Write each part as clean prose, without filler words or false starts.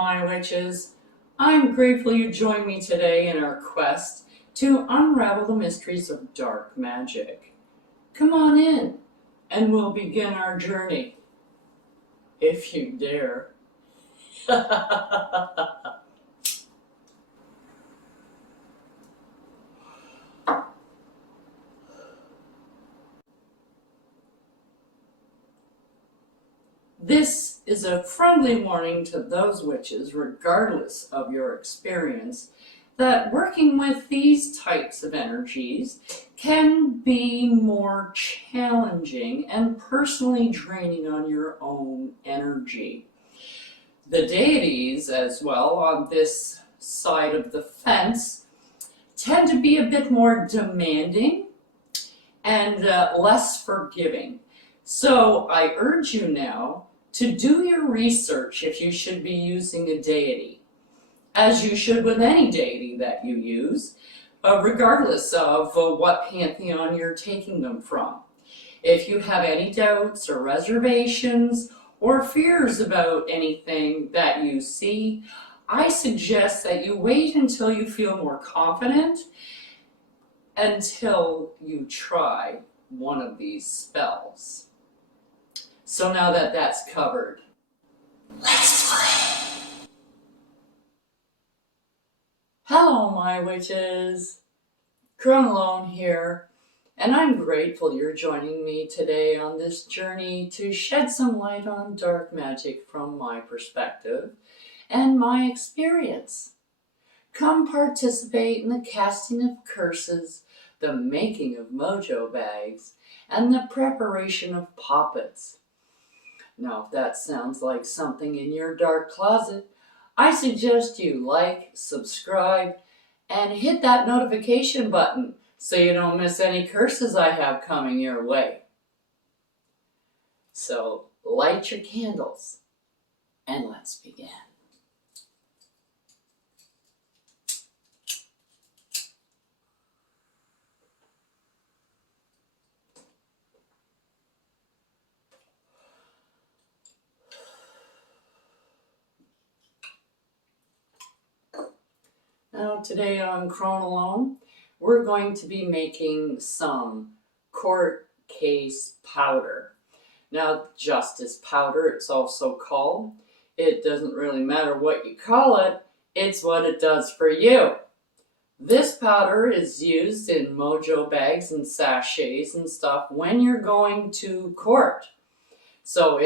my witches. I'm grateful you joined me today in our quest to unravel the mysteries of dark magic. Come on in, and we'll begin our journey, if you dare. This is a friendly warning to those witches, regardless of your experience, that working with these types of energies can be more challenging and personally draining on your own energy. The deities, as well, on this side of the fence, tend to be a bit more demanding and less forgiving. So I urge you now to do your research if you should be using a deity, as you should with any deity that you use, regardless of what pantheon you're taking them from. If you have any doubts or reservations or fears about anything that you see, I suggest that you wait until you feel more confident until you try one of these spells. So now that that's covered, let's play! Hello, my witches! Alone here, and I'm grateful you're joining me today on this journey to shed some light on dark magic from my perspective and my experience. Come participate in the casting of curses, the making of mojo bags, and the preparation of poppets. Now, if that sounds like something in your dark closet, I suggest you like, subscribe, and hit that notification button so you don't miss any curses I have coming your way. So, light your candles, and let's begin. Now today on Crone Alone, we're going to be making some court case powder. Now, justice powder, it's also called. It doesn't really matter what you call it, it's what it does for you. This powder is used in mojo bags and sachets and stuff when you're going to court. So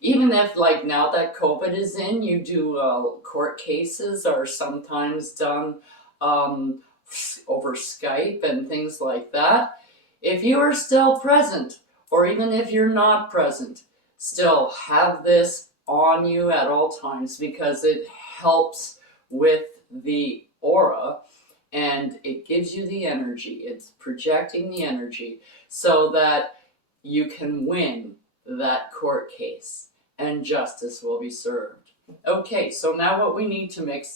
even if like now that COVID is in, you do court cases are sometimes done over Skype and things like that. If you are still present, or even if you're not present, still have this on you at all times because it helps with the aura and it gives you the energy. It's projecting the energy so that you can win that court case and justice will be served. Okay, so now what we need to make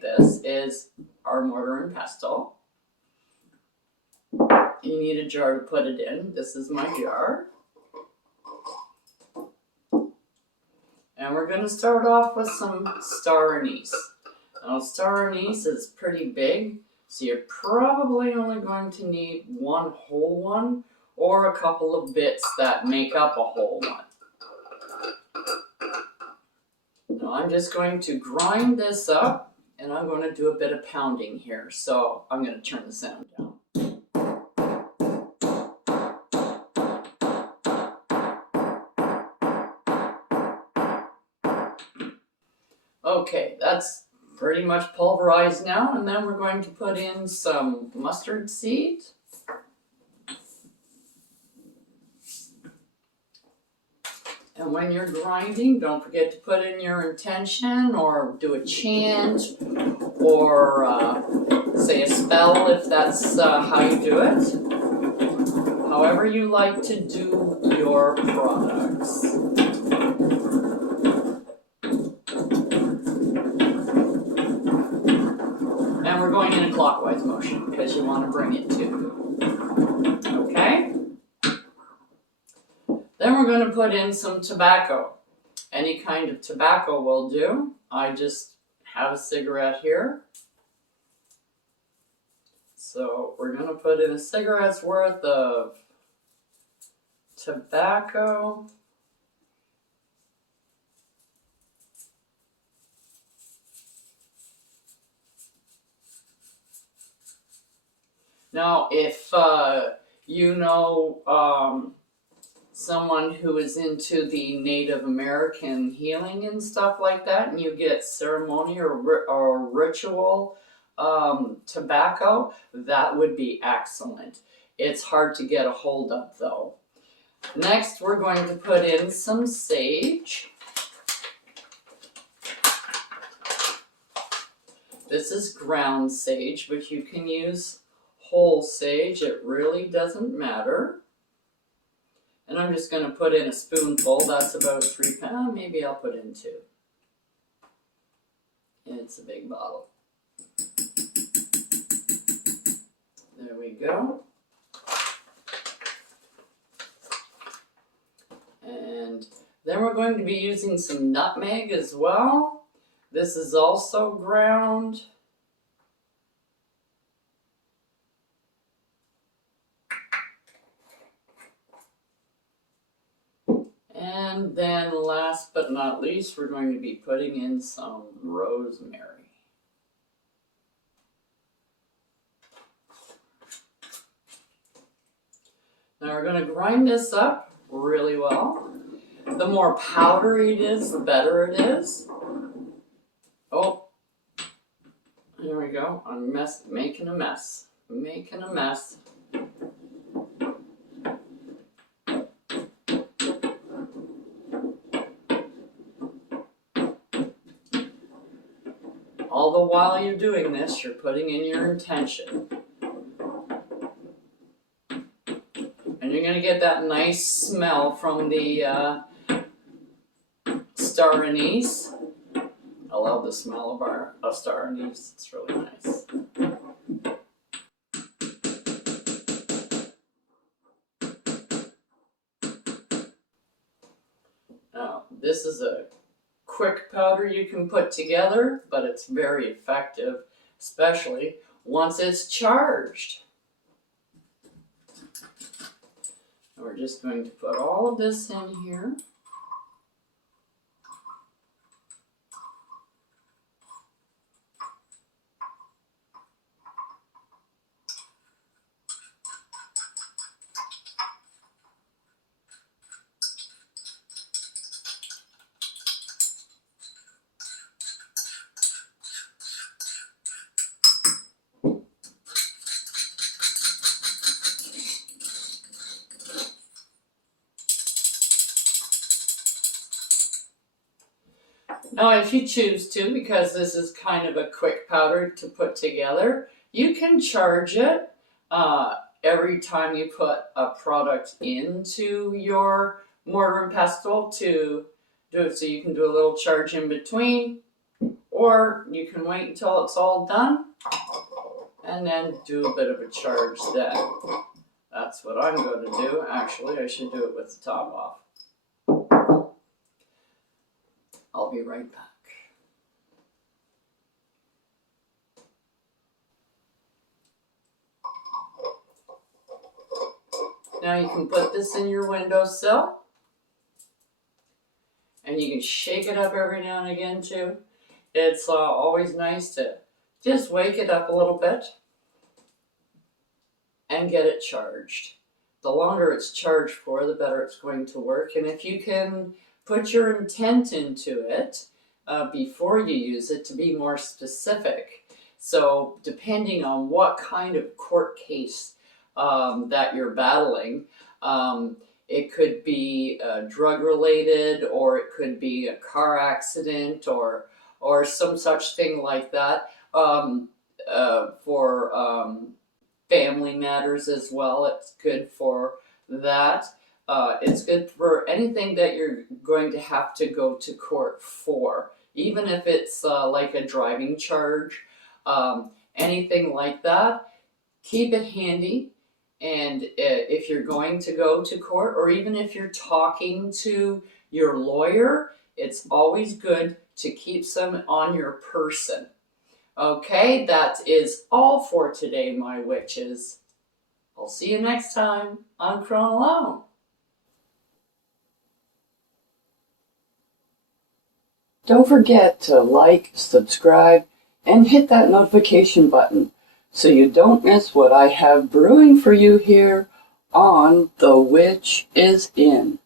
this is our mortar and pestle. You need a jar to put it in. This is my jar. And we're going to start off with some star anise. Now, star anise is pretty big, so you're probably only going to need one whole one or a couple of bits that make up a whole one. Now I'm just going to grind this up and I'm going to do a bit of pounding here. So I'm going to turn the sound down. Okay, that's pretty much pulverized now, and then we're going to put in some mustard seed. And when you're grinding, don't forget to put in your intention or do a chant or say a spell if that's how you do it. However you like to do your products. And we're going in a clockwise motion because you want to bring it to. Okay? Then we're going to put in some tobacco. Any kind of tobacco will do. I just have a cigarette here. So we're going to put in a cigarette's worth of tobacco. Now, if you know someone who is into the Native American healing and stuff like that, and you get ceremony or ritual tobacco, that would be excellent. It's hard to get a hold of though. Next, we're going to put in some sage. This is ground sage, but you can use whole sage. It really doesn't matter. And I'm just going to put in a spoonful. That's about 3 pounds. Maybe I'll put in 2. It's a big bottle. There we go. And then we're going to be using some nutmeg as well. This is also ground. And then last but not least, we're going to be putting in some rosemary. Now we're going to grind this up really well. The more powdery it is, the better it is. Oh, there we go. I'm making a mess. Making a mess. All the while you're doing this, you're putting in your intention. And you're going to get that nice smell from the star anise. I love the smell of star anise. It's really nice. Now, this is a quick powder you can put together, but it's very effective, especially once it's charged. And we're just going to put all of this in here. Now, if you choose to, because this is kind of a quick powder to put together, you can charge it every time you put a product into your mortar and pestle to do it. So you can do a little charge in between, or you can wait until it's all done and then do a bit of a charge then. That's what I'm going to do. Actually, I should do it with the top off. I'll be right back. Now you can put this in your windowsill, and you can shake it up every now and again too. It's always nice to just wake it up a little bit and get it charged. The longer it's charged for, the better it's going to work. And if you can put your intent into it before you use it to be more specific. So depending on what kind of court case that you're battling, it could be drug related, or it could be a car accident, or some such thing like that. For family matters as well, it's good for that. It's good for anything that you're going to have to go to court for, even if it's like a driving charge, anything like that. Keep it handy, and if you're going to go to court, or even if you're talking to your lawyer, It's always good to keep some on your person. Okay, that is all for today, my witches. I'll see you next time on Crone Alone. Don't forget to like, subscribe, and hit that notification button so you don't miss what I have brewing for you here on The Witch is In.